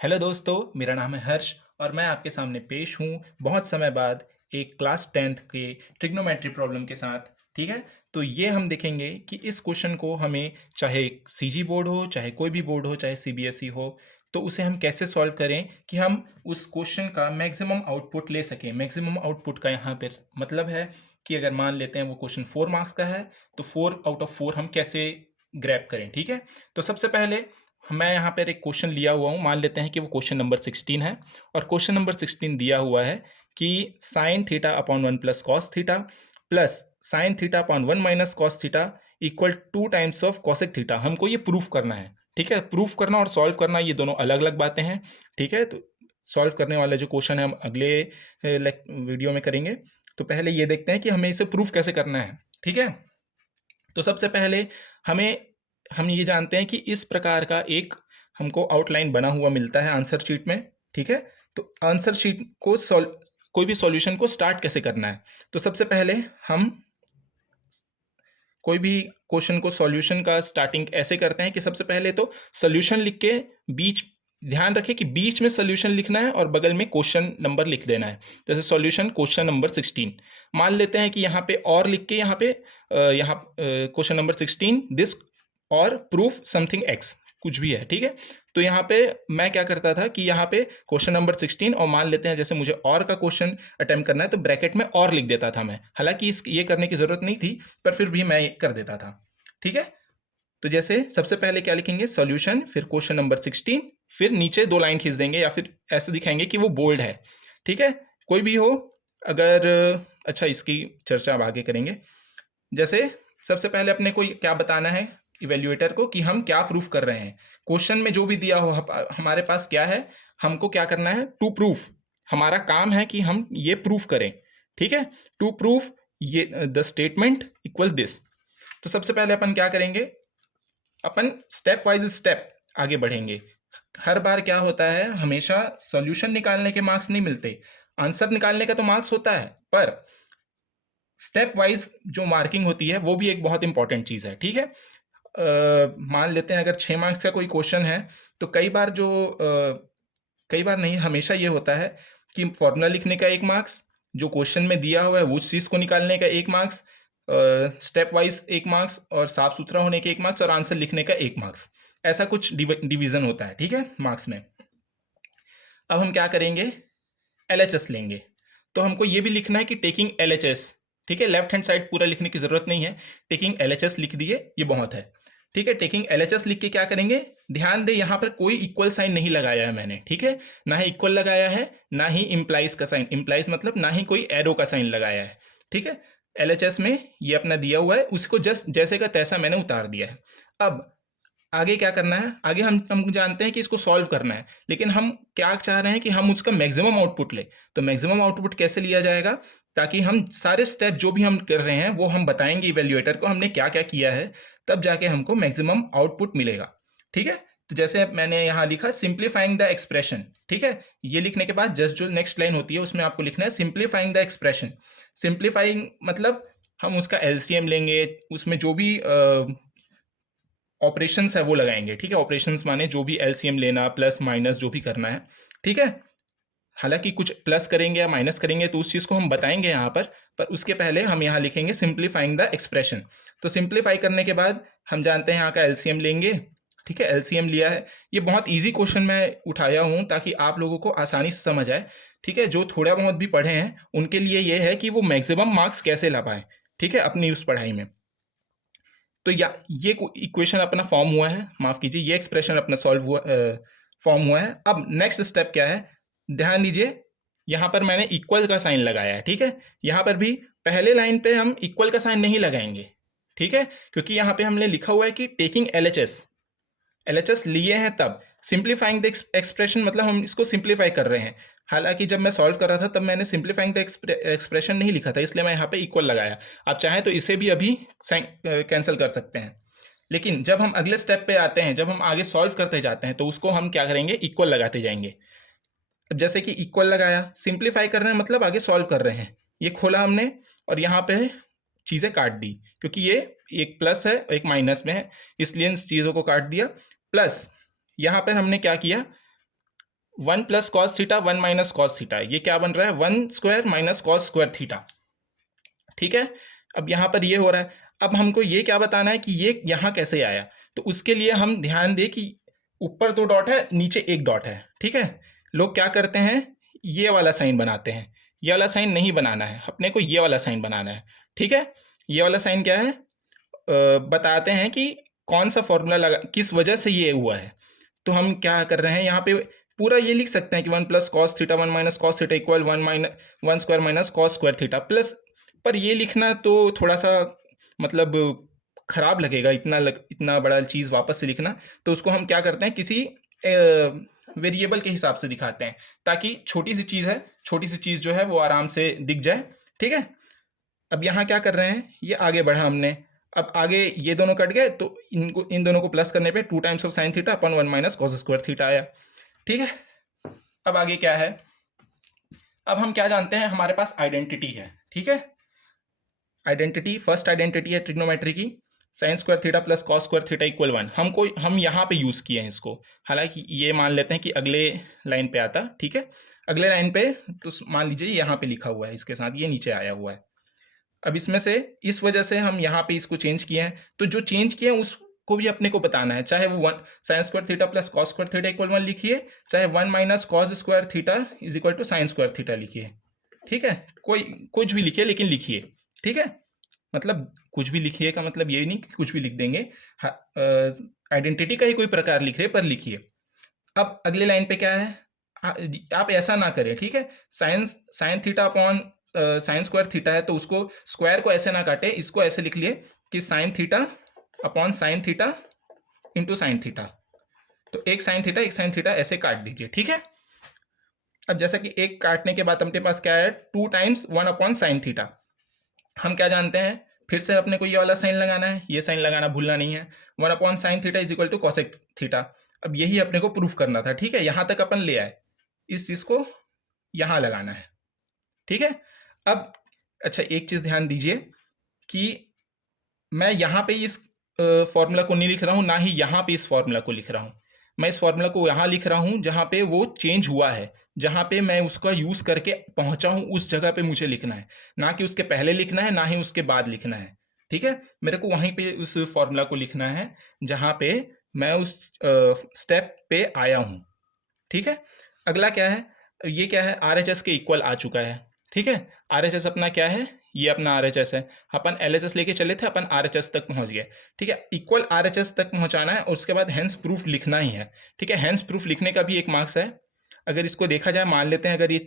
Hello दोस्तों, मेरा नाम है हर्ष और मैं आपके सामने पेश हूँ बहुत समय बाद एक क्लास 10th के ट्रिग्नोमेट्री प्रॉब्लम के साथ। ठीक है, तो ये हम देखेंगे कि इस क्वेश्चन को हमें चाहे सीजी बोर्ड हो, चाहे कोई भी बोर्ड हो, चाहे सीबीएसई हो, तो उसे हम कैसे सॉल्व करें कि हम उस क्वेश्चन का मैक्सिमम आउटपुट ले सकें। मैक्सिमम आउटपुट का यहाँ पर मतलब है कि अगर मान लेते हैं वो क्वेश्चन 4 मार्क्स का है, तो 4 आउट ऑफ 4 हम कैसे ग्रैब करें। ठीक है, तो सबसे पहले मैं यहाँ पर एक क्वेश्चन लिया हुआ हूँ। मान लेते हैं कि वो क्वेश्चन नंबर 16 है और क्वेश्चन नंबर 16 दिया हुआ है कि sine theta upon 1 plus cos theta plus sine theta upon 1 minus cos theta equal 2 times of cosec theta. हमको ये प्रूफ करना है। ठीक है, प्रूफ करना और सॉल्व करना ये दोनों अलग अलग बातें हैं। ठीक है, तो सॉल्व करने वाला जो क्वेश्चन है हम अगले वीडियो में करेंगे। तो पहले ये देखते हैं कि हमें इसे प्रूफ कैसे करना है। ठीक है, तो सबसे पहले हमें हम ये जानते हैं कि इस प्रकार का एक हमको आउटलाइन बना हुआ मिलता है आंसर शीट में। ठीक है, तो आंसर शीट को कोई भी सॉल्यूशन को स्टार्ट कैसे करना है। तो सबसे पहले हम कोई भी क्वेश्चन को सॉल्यूशन का स्टार्टिंग ऐसे करते हैं कि सबसे पहले तो सॉल्यूशन लिख के बीच, ध्यान रखें कि बीच में सॉल्यूशन लिखना है और बगल में क्वेश्चन नंबर लिख देना है। जैसे सॉल्यूशन क्वेश्चन नंबर 16 मान लेते हैं कि यहाँ पे और लिख के यहाँ पे यहाँ क्वेश्चन नंबर 16 दिस और प्रूफ समथिंग एक्स कुछ भी है। ठीक है, तो यहाँ पे मैं क्या करता था कि यहाँ पे क्वेश्चन नंबर 16 और मान लेते हैं जैसे मुझे और का क्वेश्चन अटेम्प्ट करना है तो ब्रैकेट में और लिख देता था मैं। हालांकि इस ये करने की जरूरत नहीं थी, पर फिर भी मैं कर देता था। ठीक है, तो जैसे सबसे पहले क्या लिखेंगे, सॉल्यूशन, फिर क्वेश्चन नंबर 16, फिर नीचे 2 लाइन खींच देंगे या फिर ऐसे दिखाएंगे कि वो बोल्ड है। ठीक है, कोई भी हो। अगर अच्छा, इसकी चर्चा अब आगे करेंगे। जैसे सबसे पहले अपने को क्या बताना है इवेल्युएटर को कि हम क्या प्रूफ कर रहे हैं। क्वेश्चन में जो भी दिया हो हमारे पास क्या है, हमको क्या करना है, टू प्रूफ। हमारा काम है कि हम ये प्रूफ करें। ठीक है, टू प्रूफ ये द स्टेटमेंट इक्वल दिस। तो सबसे पहले अपन क्या करेंगे, अपन स्टेप वाइज स्टेप आगे बढ़ेंगे। हर बार क्या होता है, हमेशा सॉल्यूशन निकालने के मार्क्स नहीं मिलते, आंसर निकालने का तो मार्क्स होता है, पर स्टेप वाइज जो मार्किंग होती है वो भी एक बहुत इंपॉर्टेंट चीज़ है। ठीक है, मान लेते हैं अगर 6 मार्क्स का कोई क्वेश्चन है, तो कई बार नहीं, हमेशा ये होता है कि फॉर्मूला लिखने का 1 मार्क्स, जो क्वेश्चन में दिया हुआ है उस चीज़ को निकालने का 1 मार्क्स, स्टेप वाइज 1 मार्क्स और साफ सुथरा होने के 1 मार्क्स और आंसर लिखने का 1 मार्क्स। ऐसा कुछ डिवीजन होता है। ठीक है, मार्क्स में। अब हम क्या करेंगे, एलएचएस लेंगे। तो हमको ये भी लिखना है कि टेकिंग एलएचएस। ठीक है, लेफ्ट हैंड साइड पूरा लिखने की जरूरत नहीं है, टेकिंग एलएचएस लिख दिए, ये बहुत है। ठीक है, टेकिंग एलएचएस लिख के क्या करेंगे, ध्यान दे यहाँ पर कोई इक्वल साइन नहीं लगाया है मैंने। ठीक है, ना ही इक्वल लगाया है, ना ही इम्प्लाइज का साइन, इम्प्लाइज मतलब ना ही कोई एरो का साइन लगाया है। ठीक है, एलएचएस में ये अपना दिया हुआ है, उसको जस्ट जैसे का तैसा मैंने उतार दिया है। अब आगे क्या करना है, आगे हम जानते हैं कि इसको सॉल्व करना है, लेकिन हम क्या चाह रहे हैं कि हम उसका मैक्सिमम आउटपुट ले। तो मैक्सिमम आउटपुट कैसे लिया जाएगा, ताकि हम सारे स्टेप जो भी हम कर रहे हैं वो हम बताएंगे इवेल्युएटर को हमने क्या क्या किया है, तब जाके हमको मैक्सिमम आउटपुट मिलेगा। ठीक है, तो जैसे मैंने यहाँ लिखा सिंप्लीफाइंग द एक्सप्रेशन। ठीक है, ये लिखने के बाद जस्ट जो नेक्स्ट लाइन होती है उसमें आपको लिखना है सिंप्लीफाइंग द एक्सप्रेशन। सिंप्लीफाइंग मतलब हम उसका एलसीएम लेंगे, उसमें जो भी ऑपरेशंस है वो लगाएंगे। ठीक है, ऑपरेशंस माने जो भी एलसीएम लेना, प्लस माइनस जो भी करना है। ठीक है, हालांकि कुछ प्लस करेंगे या माइनस करेंगे तो उस चीज़ को हम बताएंगे यहाँ पर उसके पहले हम यहाँ लिखेंगे सिंप्लीफाइंग द एक्सप्रेशन। तो सिंप्लीफाई करने के बाद हम जानते हैं यहाँ का एलसीएम लेंगे। ठीक है, एलसीएम लिया है। ये बहुत इजी क्वेश्चन मैं उठाया हूँ ताकि आप लोगों को आसानी से समझ आए। ठीक है, जो थोड़ा बहुत भी पढ़े हैं उनके लिए ये है कि वो मैक्सिमम मार्क्स कैसे ला पाए। ठीक है, अपनी उस पढ़ाई में। तो या ये इक्वेशन अपना फॉर्म हुआ है, माफ कीजिए, ये एक्सप्रेशन अपना सॉल्व हुआ, फॉर्म हुआ है। अब नेक्स्ट स्टेप क्या है, ध्यान दीजिए, यहां पर मैंने इक्वल का साइन लगाया है। ठीक है, यहां पर भी पहले लाइन पे हम इक्वल का साइन नहीं लगाएंगे। ठीक है, क्योंकि यहां पे हमने लिखा हुआ है कि टेकिंग एलएचएस, एलएचएस लिए हैं तब। सिंप्लीफाइंग द एक्सप्रेशन मतलब हम इसको सिंप्लीफाई कर रहे हैं। हालांकि जब मैं सॉल्व कर रहा था तब मैंने सिंप्लीफाइंग द एक्सप्रेशन नहीं लिखा था, इसलिए मैं यहाँ पे इक्वल लगाया। आप चाहें तो इसे भी अभी कैंसिल कर सकते हैं। लेकिन जब हम अगले स्टेप पे आते हैं, जब हम आगे सॉल्व करते जाते हैं, तो उसको हम क्या करेंगे, इक्वल लगाते जाएंगे। अब जैसे कि इक्वल लगाया, सिंप्लीफाई कर रहे हैं मतलब आगे सॉल्व कर रहे हैं। ये खोला हमने और यहाँ पे चीज़ें काट दी, क्योंकि ये एक प्लस है एक माइनस में है, इसलिए इन चीज़ों को काट दिया। प्लस यहाँ पर हमने क्या किया, 1 plus cos theta 1 minus cos theta, ये क्या बन रहा है 1 square minus cos square theta. ठीक है, अब यहाँ पर ये हो रहा है। अब हमको ये क्या बताना है कि ये यहाँ कैसे आया, तो उसके लिए हम ध्यान दें कि ऊपर 2 डॉट है, नीचे 1 डॉट है। ठीक है, लोग क्या करते हैं, ये वाला साइन बनाते हैं। ये वाला साइन नहीं बनाना है अपने को, ये वाला साइन बनाना है। ठीक है, ये वाला साइन क्या है, बताते हैं कि कौन सा फॉर्मूला लगा, किस वजह से ये हुआ है। तो हम क्या कर रहे हैं यहाँ पे, पूरा ये लिख सकते हैं कि 1 plus cos theta 1 minus cos theta equal 1 square minus cos square theta plus, पर ये लिखना तो थोड़ा सा मतलब खराब लगेगा, इतना बड़ा चीज़ वापस से लिखना। तो उसको हम क्या करते हैं, किसी वेरिएबल के हिसाब से दिखाते हैं, ताकि छोटी सी चीज़ है, छोटी सी चीज़ जो है वो आराम से दिख जाए। ठीक है, अब यहाँ क्या कर रहे हैं, ये आगे बढ़ा हमने। अब आगे ये दोनों कट गए, तो इन दोनों को प्लस करने पे 2 times of sine theta upon 1 minus cos square theta आया। ठीक है, अब आगे क्या है, अब हम क्या जानते हैं, हमारे पास आइडेंटिटी है। ठीक है, आइडेंटिटी, फर्स्ट आइडेंटिटी है ट्रिग्नोमेट्री की, sign square theta plus cos square theta equal 1। हम यहाँ पे यूज़ किए हैं इसको, हालांकि ये मान लेते हैं कि अगले लाइन पे आता। ठीक है, अगले लाइन पे तो मान लीजिए यहाँ पे लिखा हुआ है, इसके साथ ये नीचे आया हुआ है। अब इसमें से इस वजह से हम यहाँ पे इसको चेंज किए हैं, तो जो चेंज किए हैं उसको भी अपने को बताना है, चाहे वो 1 sine square theta plus cos square theta equal 1 लिखिए, चाहे 1 minus cos square theta is equal to sine square theta लिखिए। ठीक है, कोई कुछ भी लिखिए, लेकिन लिखिए। ठीक है, मतलब कुछ भी लिखिए का मतलब ये नहीं कि कुछ भी लिख देंगे, आइडेंटिटी का ही कोई प्रकार लिख रहे पर लिखिए। अब अगले लाइन पे क्या है, आप ऐसा ना करें। ठीक है, sine theta upon sine square theta है, तो उसको स्क्वायर को ऐसे ना काटे, इसको ऐसे लिख लिए कि sine theta upon sine theta into sine theta. तो एक साइन थीटा ऐसे काट दीजिए। ठीक है, अब जैसा कि एक काटने के बाद अपने पास क्या है, 2 टाइम्स 1 अपॉन साइन थीटा। हम क्या जानते हैं, फिर से अपने को ये वाला साइन लगाना है, ये साइन लगाना भूलना नहीं है। 1 upon sine theta is equal to cosec theta. अब यही अपने को प्रूफ करना था। ठीक है, यहाँ तक अपन ले आए, इस चीज़ को यहाँ लगाना है। ठीक है, अब अच्छा एक चीज़ ध्यान दीजिए कि मैं यहाँ पे इस फॉर्मूला को नहीं लिख रहा हूँ, ना ही यहाँ पे इस फॉर्मूला को लिख रहा हूँ। मैं इस फॉर्मूला को यहाँ लिख रहा हूँ जहाँ पे वो चेंज हुआ है, जहाँ पे मैं उसका यूज़ करके पहुँचा हूँ, उस जगह पे मुझे लिखना है, ना कि उसके पहले लिखना है, ना ही उसके बाद लिखना है। ठीक है, मेरे को वहीं पे उस फॉर्मूला को लिखना है जहाँ पे मैं उस स्टेप पे आया हूँ। ठीक है, अगला क्या है, ये क्या है, RHS के इक्वल आ चुका है। ठीक है, RHS अपना क्या है, ये अपना RHS है। अपन LHS लेके चले थे, अपन RHS तक पहुंच गए। ठीक है, इक्वल RHS तक पहुंचाना है और उसके बाद हेंस प्रूफ लिखना ही है। ठीक है, हेंस प्रूफ लिखने का भी एक मार्क्स है। अगर इसको देखा जाए, मान लेते हैं अगर ये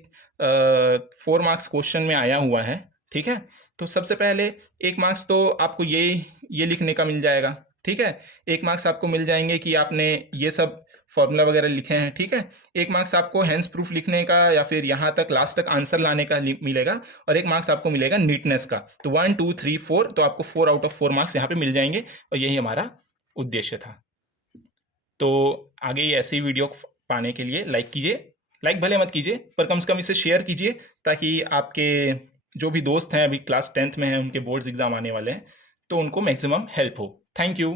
4 मार्क्स क्वेश्चन में आया हुआ है। ठीक है, तो सबसे पहले 1 मार्क्स तो आपको ये लिखने का मिल जाएगा। ठीक है, 1 मार्क्स आपको मिल जाएंगे कि आपने ये सब फॉर्मूला वगैरह लिखे हैं। ठीक है, 1 मार्क्स आपको हेंस प्रूफ लिखने का या फिर यहाँ तक लास्ट तक आंसर लाने का मिलेगा, और 1 मार्क्स आपको मिलेगा नीटनेस का। तो 1 2 3 4, तो आपको 4 आउट ऑफ 4 मार्क्स यहाँ पे मिल जाएंगे, और यही हमारा उद्देश्य था। तो आगे ऐसे ही वीडियो पाने के लिए लाइक कीजिए, लाइक भले मत कीजिए पर कम से कम इसे शेयर कीजिए, ताकि आपके जो भी दोस्त हैं अभी क्लास 10th में हैं, उनके बोर्ड्स एग्जाम आने वाले हैं, तो उनको मैक्सिमम हेल्प हो। Thank you.